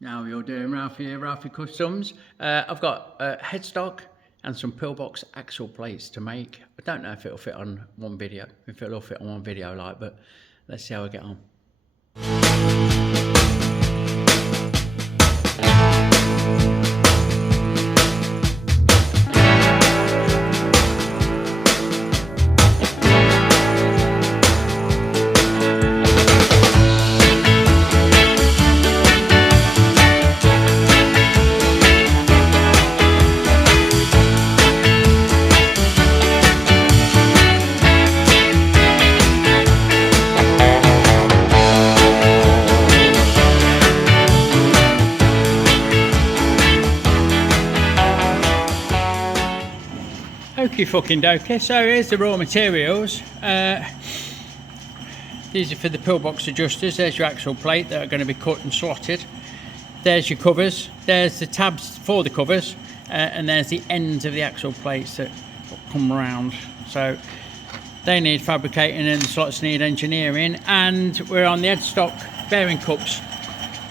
Now you're doing Ralfy here, Ralfy Customs. I've got a headstock and some pillbox axle plates to make. I don't know if it'll fit on one video, if it'll fit on one video like, but let's see how I get on. Okie fucking dokie, so here's the raw materials. These are for the pillbox adjusters. There's your axle plate that are going to be cut and slotted. There's your covers, there's the tabs for the covers, and there's the ends of the axle plates that come around. So they need fabricating and the slots need engineering. And we're on the headstock bearing cups.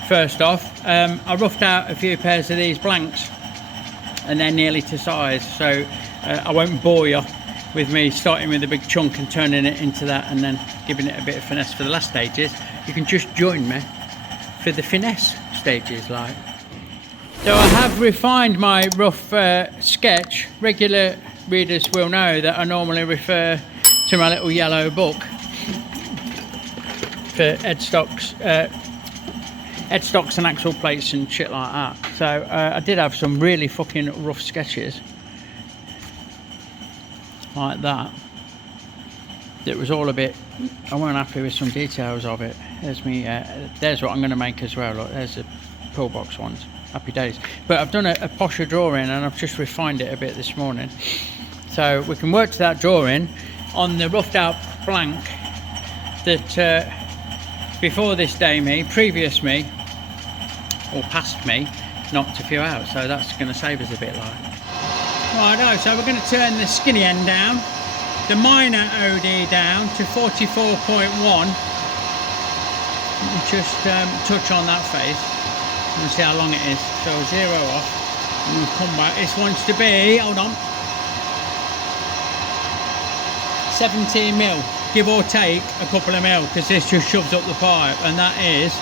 First off, I roughed out a few pairs of these blanks and they're nearly to size, so I won't bore you with me starting with a big chunk and turning it into that and then giving it a bit of finesse for the last stages. You can just join me for the finesse stages like. So I have refined my rough sketch. Regular readers will know that I normally refer to my little yellow book for headstocks and axle plates and shit like that. So I did have some really fucking rough sketches like that. It was all a bit, I weren't happy with some details of it. There's me, there's what I'm going to make as well. Look, there's the pillbox ones. Happy days. But I've done a posher drawing and I've just refined it a bit this morning. So we can work to that drawing on the roughed out blank that before this day me, previous me, or past me, knocked a few out. So that's going to save us a bit like. Righto, so we're going to turn the skinny end down, the minor OD down to 44.1. Just touch on that face and see how long it is. So 0 off, and we'll come back. This wants to be, hold on, 17 mil, give or take a couple of mil, because this just shoves up the pipe, and that is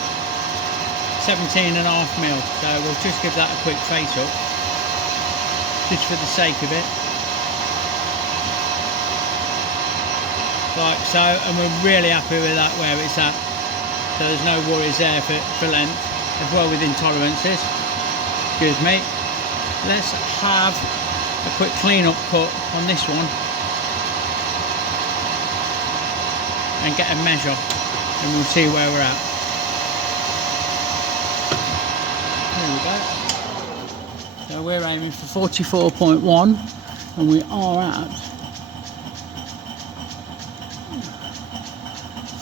17.5 mil. So we'll just give that a quick face up, just for the sake of it, like so, and we're really happy with that where it's at. So there's no worries there for length, as well within tolerances. Excuse me. Let's have a quick clean up cut on this one and get a measure, and we'll see where we're at. There we go. So we're aiming for 44.1 and we are at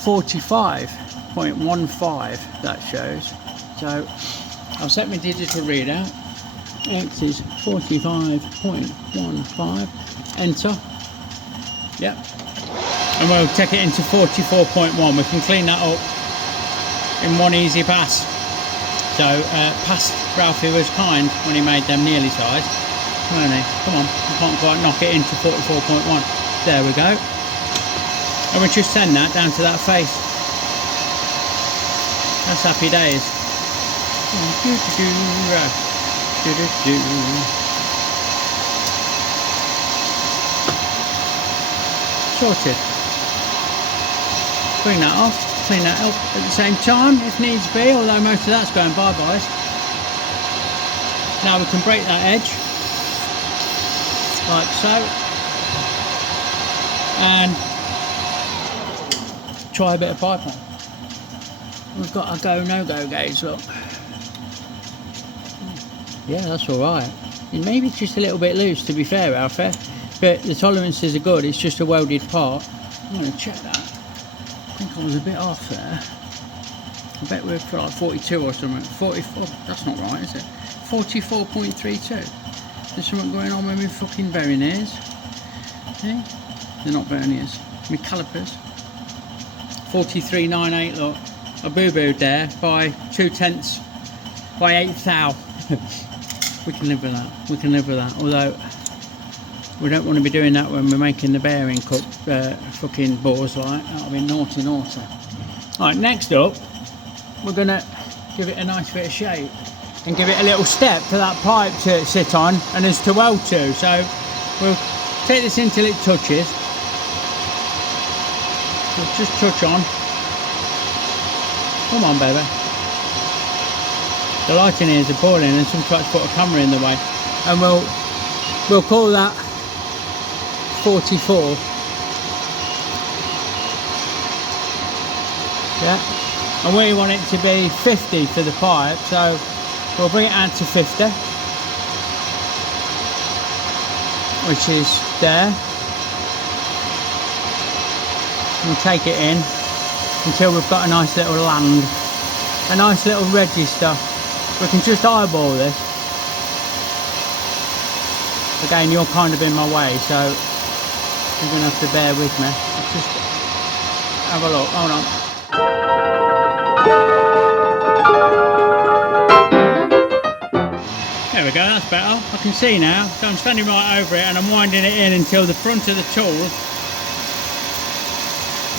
45.15 that shows. So I'll set my digital readout. X is 45.15. Enter. Yep. And we'll take it into 44.1. We can clean that up in one easy pass. So past Ralfy was kind when he made them nearly size, weren't he? Come on, I can't quite knock it into 44.1. There we go. And we'll just send that down to that face. That's happy days. Sorted. Bring that off. Clean that up at the same time if needs be, although most of that's going bye-byes. Now we can break that edge like so and try a bit of piping. We've got a go no-go gauge, look. Yeah, that's alright. It maybe it's just a little bit loose, to be fair, Alfie, but the tolerances are good. It's just a welded part. I'm going to check that. I think I was a bit off there. I bet we're for like 42 or something. 44, that's not right, is it? 44.32. There's something going on with my fucking verniers. See? They're not verniers. My calipers. 43.98, look. I boo-booed there by 2/10 by 1/8 thou. We can live with that. We can live with that. Although we don't want to be doing that when we're making the bearing cup fucking bores like. That'll be naughty. Right, next up, we're gonna give it a nice bit of shape and give it a little step for that pipe to sit on and as to weld to. So we'll take this until it touches. We'll just touch on. Come on, baby. The lighting here is appalling, and sometimes put a camera in the way. And we'll call that 44. Yeah. And we want it to be 50 for the pipe, so we'll bring it out to 50, which is there. We'll take it in until we've got a nice little land, a nice little register. We can just eyeball this. Again, you're kind of in my way, so you're going to have to bear with me. Let's just have a look. Hold on. There we go, that's better. I can see now. So I'm standing right over it and I'm winding it in until the front of the tool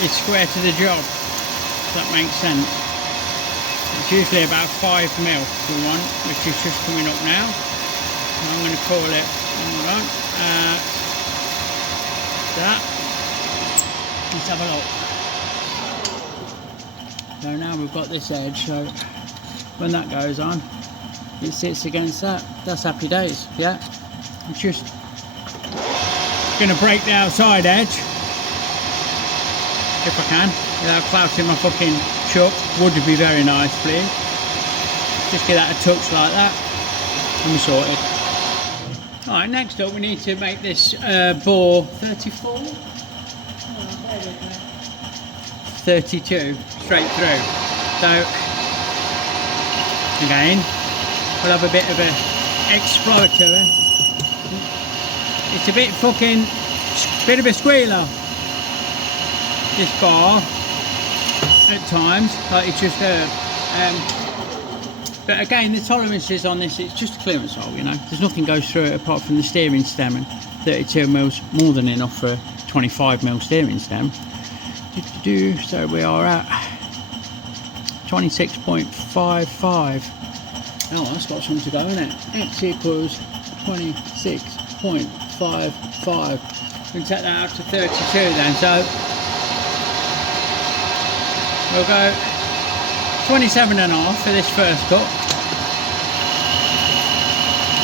is square to the job. If that makes sense. It's usually about 5 mil to one, which is just coming up now. And I'm going to call it, hold on, that. Let's have a look. So now we've got this edge, so when that goes on, it sits against that. That's happy days, yeah. I'm just going to break the outside edge, if I can, without clouting my fucking chuck. Would be very nice, please. Just get that a touch like that, and we're sorted. Alright, next up we need to make this bore 34? 32, straight through. So, again, we'll have a bit of a exploratory. It's a bit fucking, bit of a squealer, this bar, at times, like you just heard. But again, the tolerances on this, it's just a clearance hole, you know. There's nothing goes through it apart from the steering stem, and 32 mils more than enough for a 25 mil steering stem. So we are at 26.55. Oh, that's got some to go, isn't it? X equals 26.55. We can take that out to 32 then. So we'll go 27.5 for this first cut,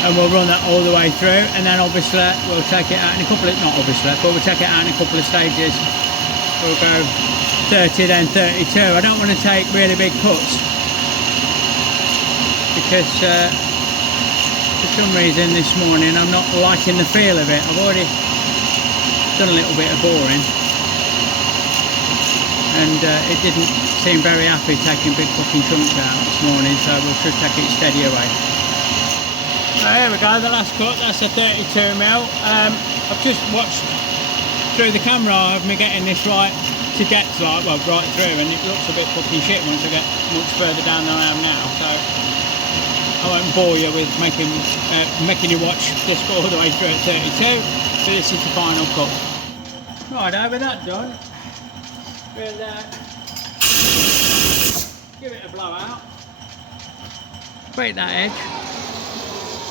and we'll run that all the way through, and then obviously we'll take it out in a couple of, not obviously, but we'll take it out in a couple of stages. We'll go 30 then 32. I don't want to take really big cuts because for some reason this morning I'm not liking the feel of it. I've already done a little bit of boring, and it didn't seem very happy taking big fucking chunks out this morning, so we'll just take it steady away. So here we go, the last cut, that's a 32 mil. I've just watched through the camera of me getting this right to depth, like, well, right through, and it looks a bit fucking shit once I get much further down than I am now, so I won't bore you with making you watch this all the way through at 32, so this is the final cut. Right, over that done, we'll give it a blowout, break that edge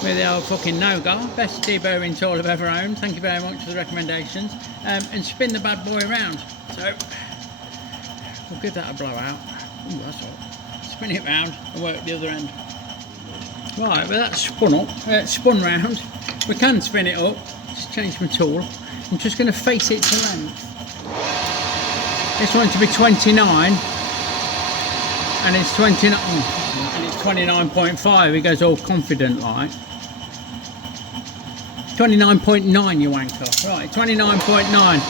with the old fucking no-gar, best deburring tool I've ever owned, thank you very much for the recommendations, and spin the bad boy around. So we'll give that a blowout. Ooh, that's hot. Spin it round and work the other end. Right, well that's spun up, spun round. We can spin it up, just change my tool. I'm just going to face it to length. This one to be 29, and it's 29, and it's 29.5. He goes all confident like. 29.9, you wanker. Right, 29.9.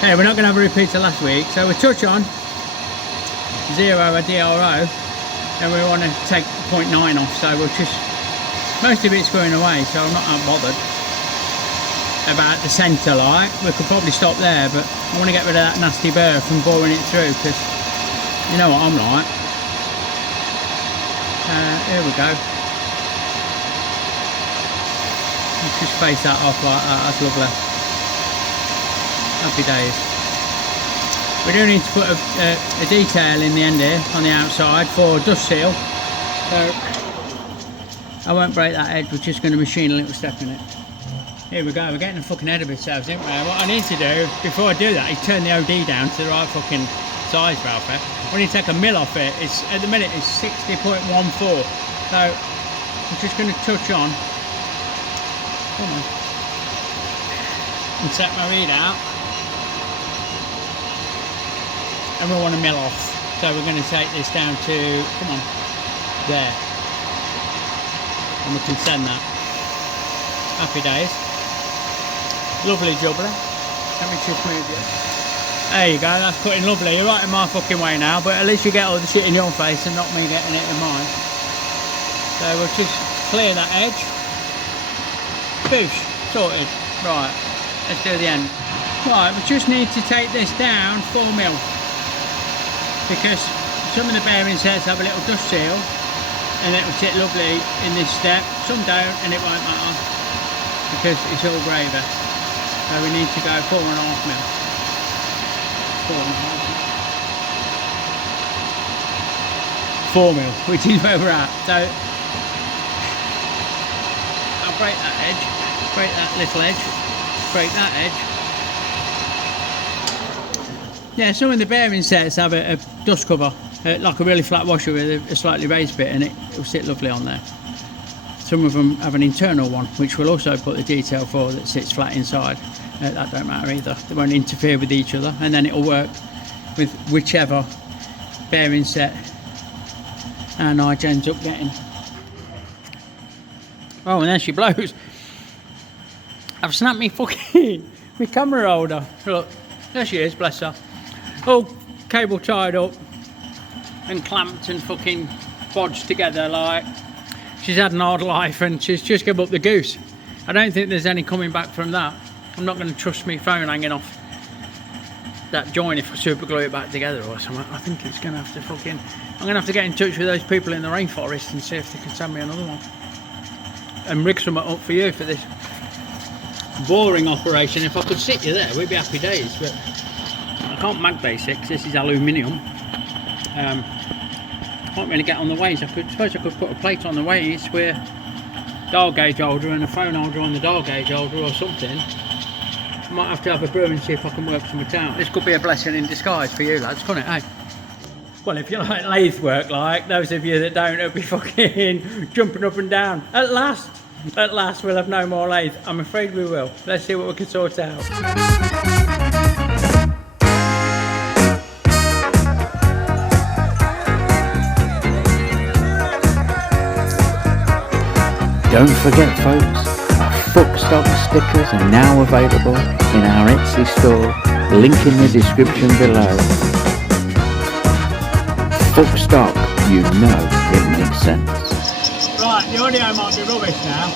Hey, we're not going to have a repeat of last week, so we'll touch on 0 a DRO, and we want to take 0.9 off, so we'll just, most of it's going away, so I'm not that bothered about the centre light. We could probably stop there, but I want to get rid of that nasty burr from boring it through, because you know what I'm like. Here we go. Just face that off like that, that's lovely. Happy days. We do need to put a detail in the end here on the outside for dust seal. So I won't break that edge, we're just going to machine a little step in it. Here we go, we're getting a fucking head of ourselves, aren't we? What I need to do before I do that is turn the OD down to the right fucking size, Ralph. When you take a mil off it, it's at the minute it's 60.14. So I'm just going to touch on. Come on. And set my readout. And we want to mill off. So we're going to take this down to, come on, there. And we can send that. Happy days. Lovely jubbly. Let me just move you. There you go, that's cutting lovely. You're right in my fucking way now, but at least you get all the shit in your face and not me getting it in mine. So we'll just clear that edge. Boosh, sorted. Right, let's do the end. Right, we just need to take this down 4 mil. Because some of the bearing sets have a little dust seal and it will sit lovely in this step. Some don't and it won't matter because it's all gravy. So we need to go 4.5 mil. 4 mil, which is where we're at. So I'll break that edge, break that little edge, break that edge. Yeah, some of the bearing sets have a dust cover, like a really flat washer with a slightly raised bit, and it will sit lovely on there. Some of them have an internal one, which we'll also put the detail for, that sits flat inside. That don't matter either. They won't interfere with each other, and then it'll work with whichever bearing set our Nige ends up getting. Oh, and there she blows. I've snapped me fucking my camera holder. Look, there she is, bless her. All cable tied up and clamped and fucking bodged together like she's had an hard life and she's just given up the goose. I don't think there's any coming back from that. I'm not going to trust my phone hanging off that joint if I super glue it back together or something. I think it's going to have to fucking... I'm going to have to get in touch with those people in the rainforest and see if they can send me another one. And rig some up for you for this boring operation. If I could sit you there, we'd be happy days. But I can't mag basics. This is aluminium. Can't really get on the ways. I suppose I could put a plate on the ways with dial gauge holder and a phone holder on the dial gauge holder or something. I might have to have a brew and see if I can work something out. This could be a blessing in disguise for you lads, couldn't it, eh? Well, if you like lathe work, like those of you that don't, it'll be fucking jumping up and down. At last we'll have no more lathe. I'm afraid we will. Let's see what we can sort out. Don't forget folks, our Fuckstock stickers are now available in our Etsy store, link in the description below. Fuckstock, you know it makes sense. Right, the audio might be rubbish now,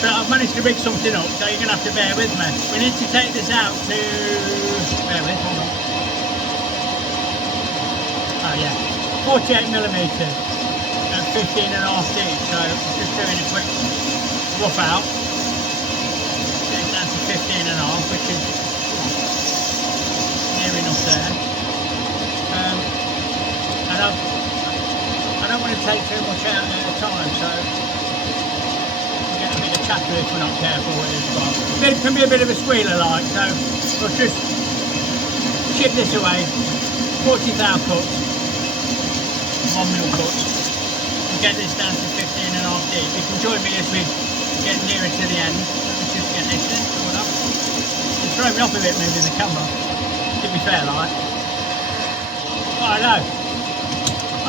but I've managed to rig something up, so you're going to have to bear with me. We need to take this out to... bear with, hold on. Oh yeah. 48mm at 15.5D, so I'm just doing a quick rough out. Get it down to 15.5, which is near enough there. And I don't want to take too much out at a time, so we'll get a bit of chatter if we're not careful with this one. It can be a bit of a squealer like, so we'll just chip this away, 40 thou cuts. 1 mil cut and get this down to 15.5D. You can join me as we get nearer to the end. Let me just get this in, coming up. It's throwing me off a bit moving the camera, to be fair like. Right, now,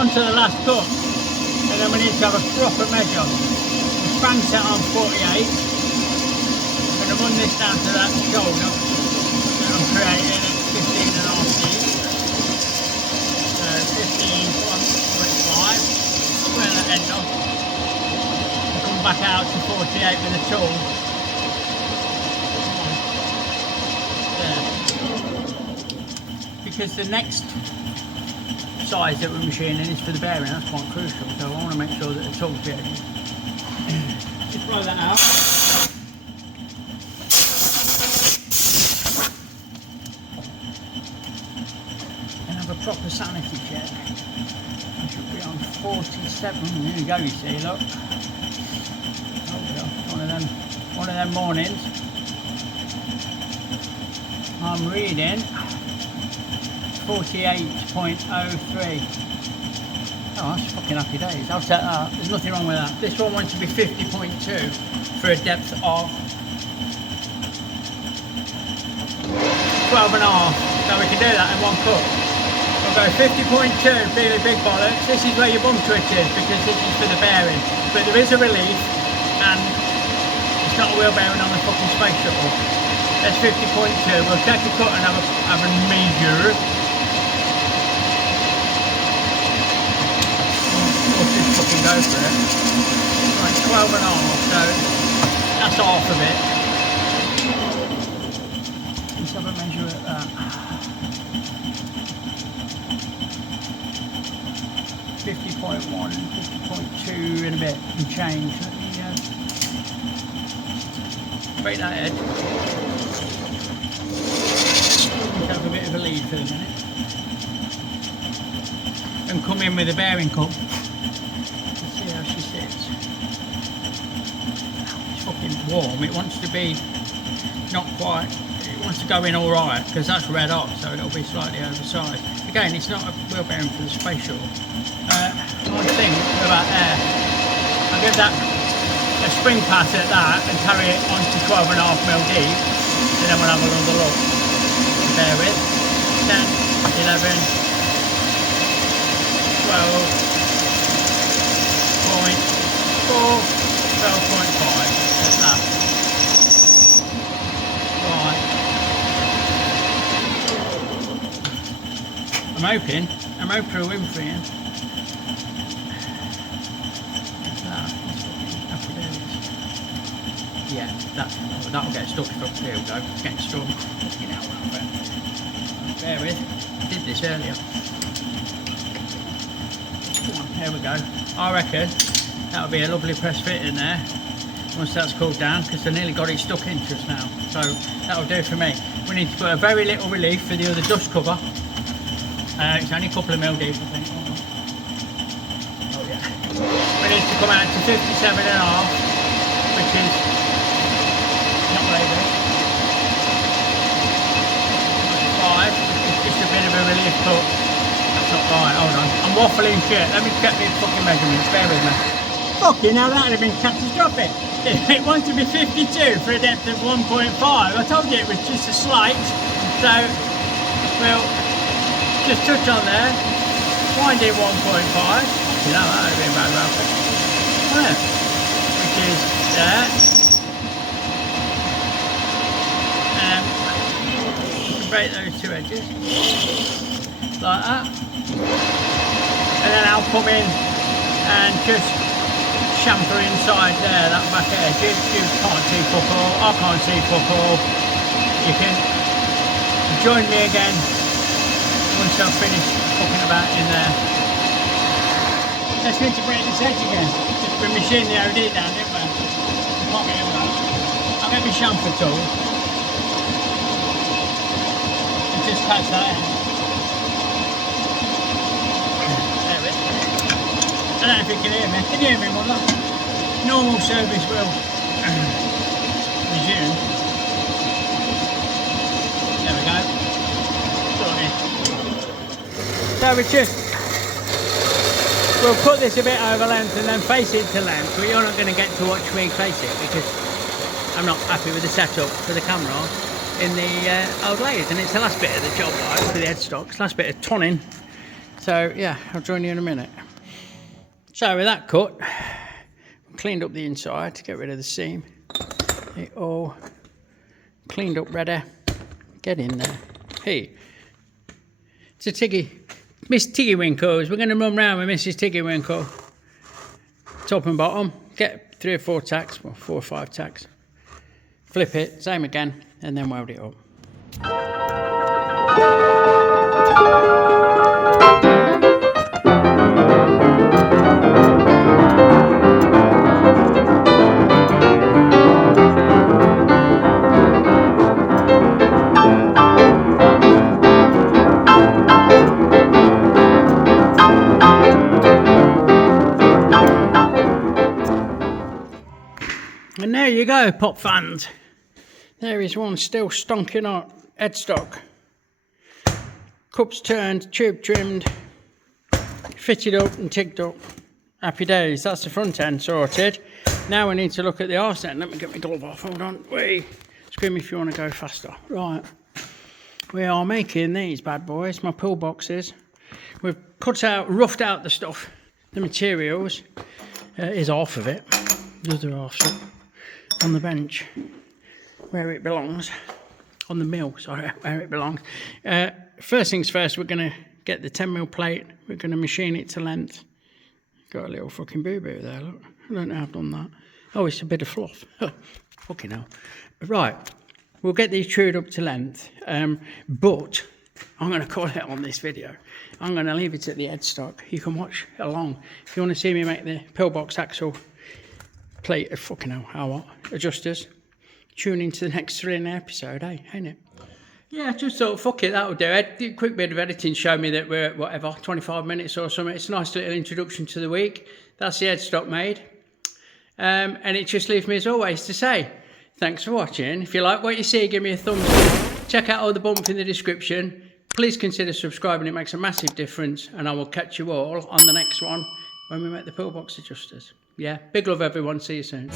onto the last cut, and then we need to have a proper measure. The span set on 48. I'm going to run this down to that shoulder that I'm creating at 15.5D. 15.5, square that end off, and come back out to 48 with a tool. There. Because the next size that we're machining is for the bearing. That's quite crucial. So I want to make sure that the tug fit. Just blow that out. And have a proper sanity check. I should be on 47. There you go, you see, look. Oh yeah, one of them mornings. I'm reading 48.03. Oh, that's fucking happy days. I'll take that. There's nothing wrong with that. This one wants to be 50.2 for a depth of 12.5. So we can do that in one cut. We'll go 50.2, really big bollocks. This is where your bum twitch is because this is for the bearing. But there is a relief and it's not a wheel bearing on the fucking space shuttle. That's 50.2. We'll take a cut and have a measure. We'll just fucking go for it. Right, 12.5, so that's half of it. Let's have a measure at that. 50.1, 50.2 in a bit and change. Let me break that edge. Let's have a bit of a lead for a minute. And come in with a bearing cup. Let's see how she sits. It's fucking warm. It wants to be not quite. It wants to go in all right because that's red hot, so it'll be slightly oversized. Again, it's not a wheel bearing for the space shuttle. One thing about there, I'll give that a spring pass at that and carry it onto 12.5mm deep, and then we'll have another look. Bear with 10, 11, 12.4, 12.5. That's that. Right. I'm hoping a win for you. Yeah, that'll get stuck up. There we go. It's getting stuck. Bear with. I did this earlier. There we go. I reckon that'll be a lovely press fit in there once that's cooled down because I nearly got it stuck into us now. So that'll do for me. We need to put a very little relief for the other dust cover. It's only a couple of mil deep, I think. Oh yeah. We need to come out to 57.5, which is not labelled. 5, it's just a bit of a relief cut. That's not right, hold on. I'm waffling shit. Let me check these fucking measurements, bear with me. Fucking hell, that would have been catastrophic. It wanted to be 52 for a depth of 1.5. I told you it was just a slight. So, we'll just touch on there. Wind in 1.5. You know, that would have been bad, Ralfy. Yeah. Which is there. Break those two edges like that, and then I'll come in and just chamfer inside there, that back edge. You can't see fuck all, I can't see fuck all. You can join me again once I've finished fucking about in there. Let's go to break this edge again. We machined the OD down, didn't we? Can't get in that. I'll get my chamfer tool. Just catch that. There it is. I don't know if you can hear me. Can you hear me, mother? Normal service will resume. There we go. So we just we'll cut this a bit over length and then face it to length, but you're not going to get to watch me face it because I'm not happy with the setup for the camera in the old lathe, and it's the last bit of the job, like, for the headstocks, last bit of tonning. So yeah, I'll join you in a minute. So with that cut, cleaned up the inside to get rid of the seam. It all cleaned up, ready. Get in there. Hey, it's a Tiggy, Miss Tiggy Winkles. We're going to run round with Mrs. Tiggy Winkle. Top and bottom. Get 3 or 4 tacks, well, 4 or 5 tacks. Flip it, same again, and then weld it up. you go, pop fans. There is one still stonking hot. Headstock. Cups turned, tube trimmed, fitted up and ticked up. Happy days. That's the front end sorted. Now we need to look at the arse end. Let me get my glove off. Hold on. Wait. Scream if you want to go faster. Right. We are making these bad boys, my pull boxes. We've roughed out the stuff. The materials is half of it. The other half's up on the bench where it belongs. On the mill, sorry, where it belongs. First things first, we're going to get the 10mm plate. We're going to machine it to length. Got a little fucking boo-boo there, look. I don't know how I've done that. Oh, it's a bit of fluff. Fucking hell. Right, we'll get these trued up to length. But I'm going to call it on this video. I'm going to leave it at the headstock. You can watch along. If you want to see me make the pillbox axle plate, fucking hell, how what? Adjusters. Tune into the next thrilling episode, ain't it? Yeah, just thought, fuck it, that'll do it. Quick bit of editing showed me that we're at, whatever, 25 minutes or something. It's a nice little introduction to the week. That's the headstock made. And it just leaves me, as always, to say, thanks for watching. If you like what you see, give me a thumbs up. Check out all the bump in the description. Please consider subscribing, it makes a massive difference. And I will catch you all on the next one when we make the pillbox adjusters. Yeah, big love everyone, see you soon.